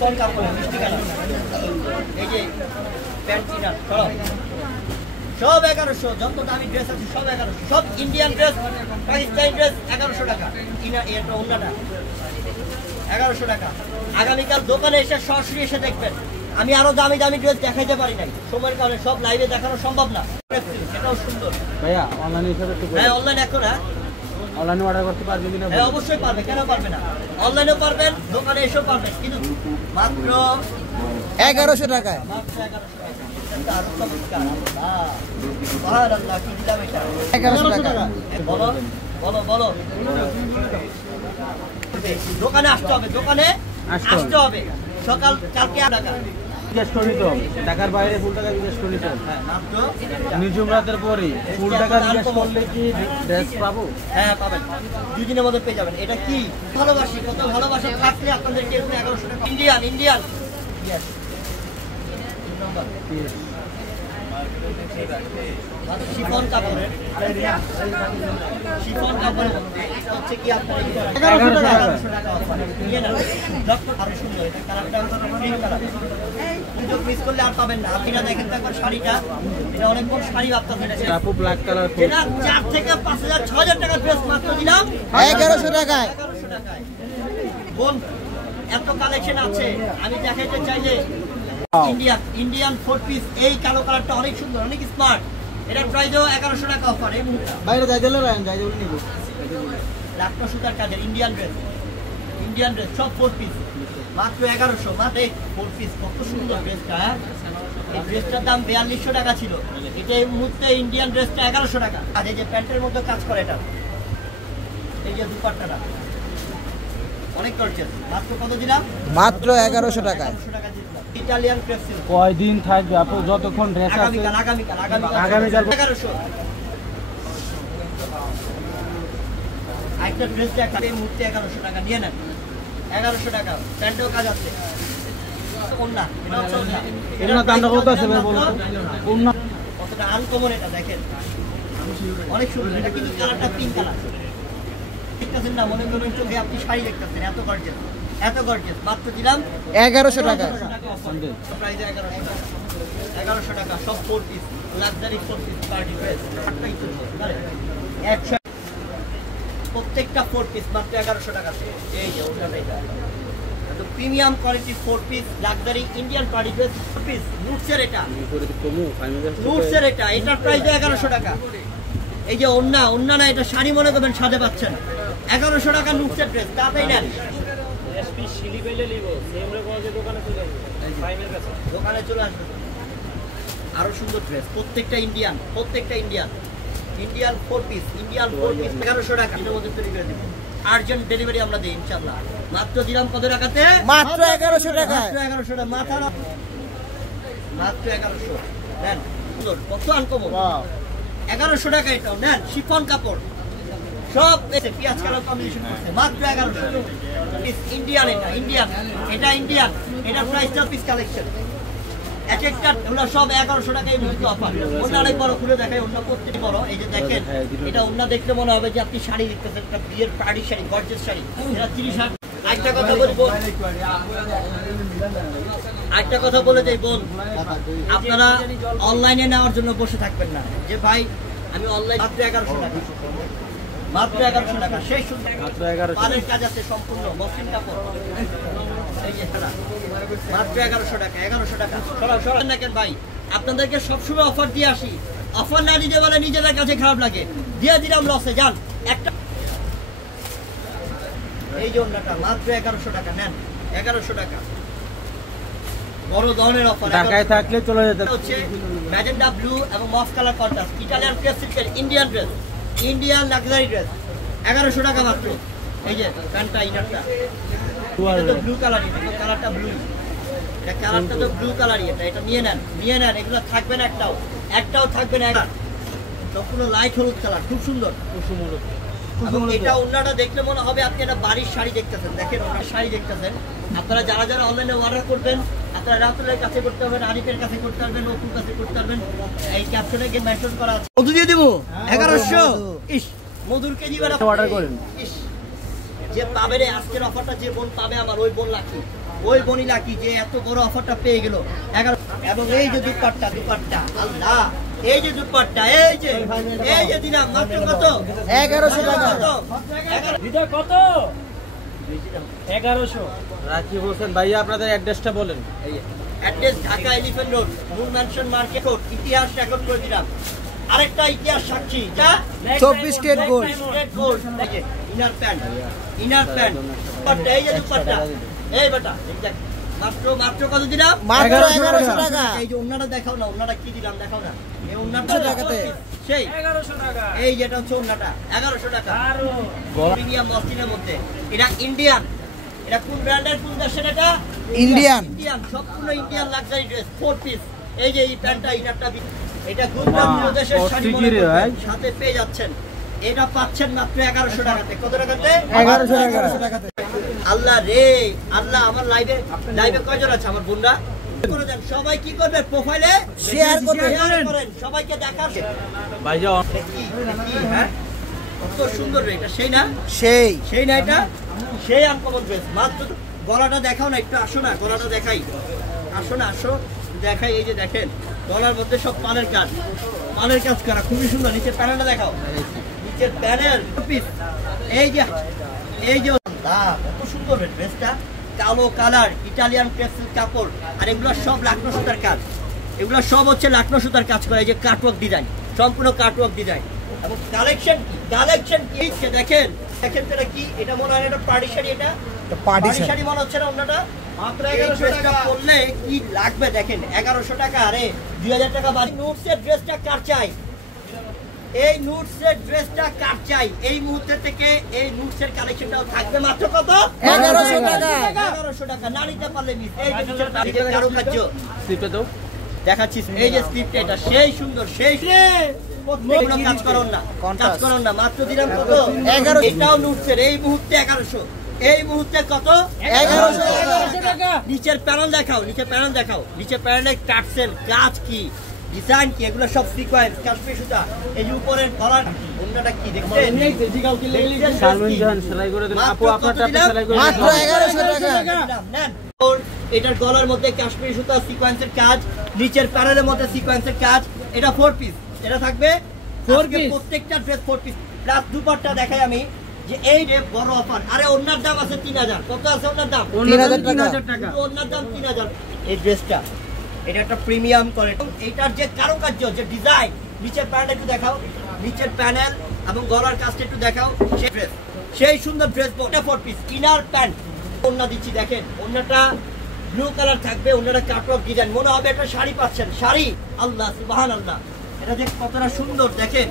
Chiffon কাপড় মিষ্টি colour. এই যে প্যান্ট ইনার সব 1100, যত দামি ড্রেস আছে সব 1100, সব ইন্ডিয়ান ড্রেস, পাকিস্তানি ড্রেস 1100 টাকা। এটা ওন্নাটা 1100 টাকা। আগামীকাল দোকানে এসে সরাসরি এসে দেখবেন। আমি আরো দামি দামি ড্রেস দেখাইতে পারি নাই, সময়ের কারণে সব লাইভে দেখানো সম্ভব না। এটাও সুন্দর ভাইয়া, অনলাইনে হিসাবে একটু হ্যাঁ অনলাইন এখন হ্যাঁ অনলাইনে অর্ডার করতে পারবে কিনা? হ্যাঁ অবশ্যই পারবে, কেন পারবে না? অনলাইনেও পারবেন, দোকানে এসেও পারবেন, কিন্তু মাত্র 1100 টাকায়। মাত্র 1100 টাকা। বলো বলো বলো, দোকানে আসতে হবে, দোকানে আসতে হবে সকাল কালকে টাকা বিকাশ করে নিতে হবে, টাকার বাইরে ফুল টাকা বিকাশ করে নিতে হবে। হ্যাঁ মাত্র নিঝুম রাতের পরে ফুল টাকা বিকাশ করলে কি ড্রেস পাবো? হ্যাঁ পাবেন, 2 দিনের মধ্যে পেয়ে যাবেন। এটা কি ভালোবাসি, কত ভালোবাসা থাকলে আপনাদেরকে 1100 টাকা। ইন্ডিয়ান ইন্ডিয়ান শিফন কাপড়ের, শিফন কাপড়ের হচ্ছে কি আপনার 1100 টাকা অফার নিয়ে নেন। আরো সুন্দর, এটা কালারটা গ্রিন কালার, সুযোগ মিস করলে আর পাবেন না। আপনারা দেখেন তো একবার শাড়িটা, এটা অনেক বড় শাড়ি আপনাদের আপু ব্ল্যাক কালার, এটা 4 থেকে 5000 6000 টাকা ড্রেস মাত্র দিলাম 1100 টাকায়। 1100 টাকায়। বোন এত কালেকশন আছে, আমি দেখাইতে চাই যে ইন্ডিয়ান 4 পিস, এই কালো কালারটা অনেক সুন্দর, অনেক স্মার্ট। এটার প্রাইসও 1100 টাকা অফার। এই মুহূর্তে বাইরে যাই দিলে রায়ন যাই দিলে নিব। লাখটা সুতার কাজের ইন্ডিয়ান ড্রেস, ইন্ডিয়ান ড্রেস সব 4 পিস মাত্র 1100। মাত্র 4 পিস, কত সুন্দর ড্রেসটা। এই ড্রেসটার দাম 4200 টাকা ছিল, এটা এই মুহূর্তে ইন্ডিয়ান ড্রেসটা 1100 টাকা। আর এই যে প্যান্টের মধ্যে কাজ করে এটা, এই যে দুপাট্টাটা অনেক গর্জিয়াস, মাত্র কত দিলাম? মাত্র 1100 টাকায়। 1100 টাকা দিলাম। ইটালিয়ান ক্রেপ সিল্ক কয়দিন থাকবে আপু? যতক্ষণ ড্রেস আছে আগামীকাল 1100। একটা ড্রেস দেখা এই মুহূর্তে 1100 টাকা নিয়ে নেন। 1100 টাকা, প্যান্টেও কাজ আছে। ওন্না, এটা হচ্ছে ওন্না। এটার দামটা কত আছে ভাই বলুন তো? ওন্না কতটা আনকমন এটা দেখেন, অনেক সুন্দর। এটা কিন্তু কালারটা পিঙ্ক কালার, দেখতেছেন না? মনে করেন চোখে আপনি শাড়ি দেখতেছেন, এত গর্জিয়াস, এত গর্জিয়াস। মাত্র দিলাম 1100 টাকা। প্রাইস 1100 টাকা। 1100 টাকা সব 4 piece, luxury 4 piece party dress. প্রত্যেকটা 4 পিস মাত্র 1100 টাকা। এই যে ওটা এটা তো premium quality 4 piece luxury Indian party dress 4 piece. নুটসের এটা, নুটসের এটা, এটার প্রাইস 1100 টাকা। এই যে ওন্না, ওন্না না, এটা শাড়ি মনে করবেন, সাজে পাচ্ছেন। 1100 টাকা নুটসের ড্রেস, তাতেই নেন। দোকানে চলে আসবে। আরো সুন্দর ড্রেস, প্রত্যেকটা ইন্ডিয়ান, প্রত্যেকটা Indian. Indian 4 piece, Indian 4 piece 1100 টাকা। এর মধ্যে তৈরি করে দিব, আর্জেন্ট ডেলিভারি আমরা দেই ইনশাআল্লাহ। মাত্র দিলাম কত টাকাতে? মাত্র 1100 টাকা। মাত্র 1100 টাকা। মাথা মাত্র 1100 নেন। সুন্দর, কত আনকমন। 1100 টাকা এটাও নেন। শিফন কাপড় সব পেঁয়াজ কালার কম্বিনেশন করছে, মাত্র 1100 পিস। ইন্ডিয়ান, এটা ইন্ডিয়ান, এটা ইন্ডিয়ান। এটা প্রাইসটা পিস কালেকশন এক একটা, ওগুলো সব 1100 টাকায় মুক্ত অফার। ওটা অনেক বড়, খুলে দেখায়, ওটা প্রত্যেক বড়। এই যে দেখেন, এটা ওনা দেখতে মনে হবে যে আপনি শাড়ি দেখতেছেন, একটা বিয়ের পার্টি শাড়ি, গর্জিয়াস শাড়ি। এটা 30,000। একটা কথা বলবো, একটা কথা বলে যাই বোন, আপনারা অনলাইনে নেওয়ার জন্য বসে থাকবেন না যে ভাই আমি অনলাইন। মাত্র 1100 টাকা, মাত্র 1100 টাকা। সেই সুন্দর পালের কাজ আছে সম্পূর্ণ, মসলিন কাপড়। এই যে মাত্র 1100 টাকা। 1100 টাকা সরাসরি দেখেন ভাই, আপনাদেরকে সবসময় অফার দিয়ে আসি। অফার না দিতে বলে নিজেদের কাছে খারাপ লাগে, দিয়ে দিলাম লসে। যান একটা, এই যে ওন্নাটা মাত্র 1100 টাকা নেন। 1100 টাকা বড় ধরনের অফার। ঢাকায় থাকলে চলে যেতে হচ্ছে ম্যাজেন্ডা ব্লু এবং mauve colour contrast, Italian crepe সিল্কের Indian dress, Indian luxury dress 1100 টাকা মাত্র। এই যে প্যান্টটা, ইনারটা ব্লু কালার, এটা কালারটা ব্লু, এটা কালারটা তো ব্লু কালারই। এটা নিয়ে নেন, নিয়ে নেন। এগুলো থাকবে না একটাও, একটাও থাকবে না। এটা তো পুরো লাইট হলুদ কালার, খুব সুন্দর, খুব সুন্দর। এবং এটা ওন্নাটা দেখলে মনে হবে আপনি একটা বাড়ির শাড়ি দেখতেছেন। দেখেন ওনার শাড়ি দেখতেছেন। আপনারা যারা যারা অনলাইনে অর্ডার করবেন, আপনারা রাতুলের কাছে করতে পারবেন, আরিফের কাছে করতে পারবেন, নকুর কাছে করতে পারবেন। এই ক্যাপশনে গিয়ে মেনশন করা আছে। মধু দিয়ে দিব 1100। ইস, মধুর কেজি অর্ডার করেন। ইস, যে পাবে রে আজকের অফারটা, যে বোন পাবে আমার, ওই বোন লাকি। ওই বনিলা কি যে এত বড় অফারটা পেয়ে গেল 11। এবং এই যে দুপাট্টা আল্লাহ, এই যে দুপাট্টা, এই যে দিলাম মাত্র কত 1100 টাকা। কত 1100 রাকিব হোসেন ভাইয়া, আপনাদের অ্যাড্রেসটা বলেন। অ্যাড্রেস ঢাকা এলিফ্যান্ট রোড, মূল ম্যানশন মার্কেট রোড। ইতিহাস রেকর্ড করে দিলাম, আরেকটা ইতিহাস সাক্ষী, যা 24 carat gold. Inner pant dupatta, এই যে দুপাট্টা, এই বেটা মাত্র কত দিলাম? মাত্র 1100 টাকা। এই যে ওন্নাটা দেখাও না, ওন্নাটা কি দিলাম দেখাও না। এই ওন্নাটা 1100 টাকাতে। সেই 1100 টাকা। এই যেটা হচ্ছে ওন্নাটা 1100 টাকা। আরো প্রিমিয়াম মসলিনের মধ্যে। এটা ইন্ডিয়ান, এটা কোন ব্র্যান্ডের, কোন দেশের? এটা ইন্ডিয়ান। সম্পূর্ণ ইন্ডিয়ান লাক্সারি ড্রেস 4 পিস। এই যে এই প্যান্টটা, ইনারটা, এটা গুজরাট প্রদেশের শাড়ি মনে করবেন, সাথে পেয়ে যাচ্ছেন। এটা পাচ্ছেন মাত্র 1100 টাকাতে। কত টাকাতে? 1100 টাকাতে। আল্লাহ রে আল্লাহ, আমার লাইভে কয়জন আছে আমার বোনরা? করে দেন সবাই, কি করবেন? প্রোফাইলে শেয়ার করেন, সবাইকে দেখার। ভাইয়া হ্যাঁ, কত সুন্দর রে, এটা সেই না? সেই না, এটা সেই আনকমন ড্রেস। মাত্র গলাটা দেখাও না, একটু আসো না, গলাটা দেখাই। আসো দেখাই। এই যে দেখেন, গলার মধ্যে সব পানের কাজ করা, খুবই সুন্দর। নিচের প্যানেলটা দেখাও, নিচের প্যানেল পিস। এই যে কত সুন্দর ড্রেসটা, কালো কালার, ইটালিয়ান টেক্সটাইল কাপড়। আর এগুলো সব লাকনো সুতার কাজ, এগুলো সব হচ্ছে লাকনো সুতার কাজ করা। এই যে কাটওয়ার্ক ডিজাইন, সম্পূর্ণ কাটওয়ার্ক ডিজাইন। এবং কালেকশন কি দেখেন তো, এটা কি? এটা মনে হয় এটা পার্টি শাড়ি, এটা পার্টি শাড়ি মনে হচ্ছে না? ওনাটা মাত্র 1100 টাকা পড়লে কি লাগবে দেখেন। 1100 টাকা, আরে 2000 টাকা বাড়ি। নুটসের ড্রেসটা কার চাই? এই নুটসের ড্রেসটা কার চাই? এই মুহূর্তে থেকে এই নুটসের কালেকশনটাও থাকবে মাত্র কত? 1100 টাকা। 1100 টাকা না নিতে পারলে মিস। এই যে নিচের কারুকার্য স্লিপে দাও দেখাচ্ছি, এই যে স্লিপটা, এটা সেই সুন্দর, সেই কাজ করুন না, মাত্র দিলাম কত? 1100। এটাও নুটসের, এই মুহূর্তে 1100। এই মুহূর্তে কত? 1100 টাকা। নিচের প্যানেল দেখাও, নিচের প্যানেলে কাটছেন কাজ কি, ডিজাইন কি, এগুলো সব সিকোয়েন্স, কাশ্মীর সুতা। এই যে উপরের গলার ওন্নাটা কি দেখছেন? শারমিন জাহান সেলাই করে দেন আপু, আপনারটা আপনি সেলাই করে মাত্র 1100 টাকা। নেন। এটার গলার মধ্যে কাশ্মীরি সুতা সিকোয়েন্সের কাজ, নিচের প্যানেলের মধ্যে সিকোয়েন্সের কাজ। এটা 4 পিস, এটা থাকবে 4 পিস, প্রত্যেকটা ড্রেস 4 পিস। প্লাস দুপাট্টা দেখাই আমি, যে এই রে বড় অফার। আরে ওন্নার দাম আছে 3000। কত আছে ওন্নার দাম? 3000 টাকা। ওন্নার দাম 3000। এই ড্রেসটা, এটা একটা প্রিমিয়াম করে। এইটার যে কারুকার্য, যে ডিজাইন, নিচের প্যানেল একটু দেখাও, নিচের প্যানেল এবং গলার কাজটা একটু দেখাও। সেই ড্রেস, সেই সুন্দর ড্রেস, এটা 4 পিস। ইনার প্যান্ট ওন্না দিচ্ছি, দেখেন ওন্নাটা ব্লু কালার থাকবে, ওন্নাটা কাটওয়ার্ক ডিজাইন। মনে হবে একটা শাড়ি পাচ্ছেন, শাড়ি। আল্লাহ সুবহানাল্লাহ, এটা যে কতটা সুন্দর দেখেন,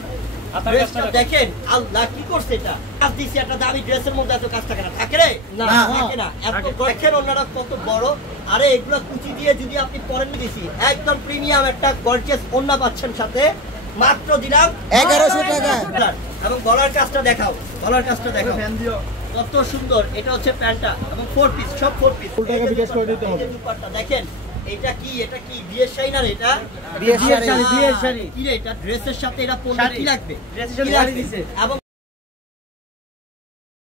ড্রেসটা দেখেন। আল্লাহ কি করছে, এটা কাজ দিচ্ছে। একটা দামি ড্রেসের মধ্যে এত কাজ থাকে না? থাকে রে, না থাকে না। এত দেখেন ওন্নাটা কত বড়। আরে এগুলো কুচি দিয়ে যদি আপনি পরেন দিছি, একদম প্রিমিয়াম একটা গর্জিয়াস ওন্না পাচ্ছেন সাথে। মাত্র দিলাম 1100 টাকা। এবং গলার কাজটা দেখাও, কত সুন্দর। এটা হচ্ছে প্যান্টটা এবং 4 পিস, সব 4 পিস। দুপাট্টা দেখেন, এটা কি বিয়ের শাড়ি না? এটা বিয়ের শাড়ি। কি রে, এটা ড্রেসের সাথে এটা পরলে কি লাগবে? এবং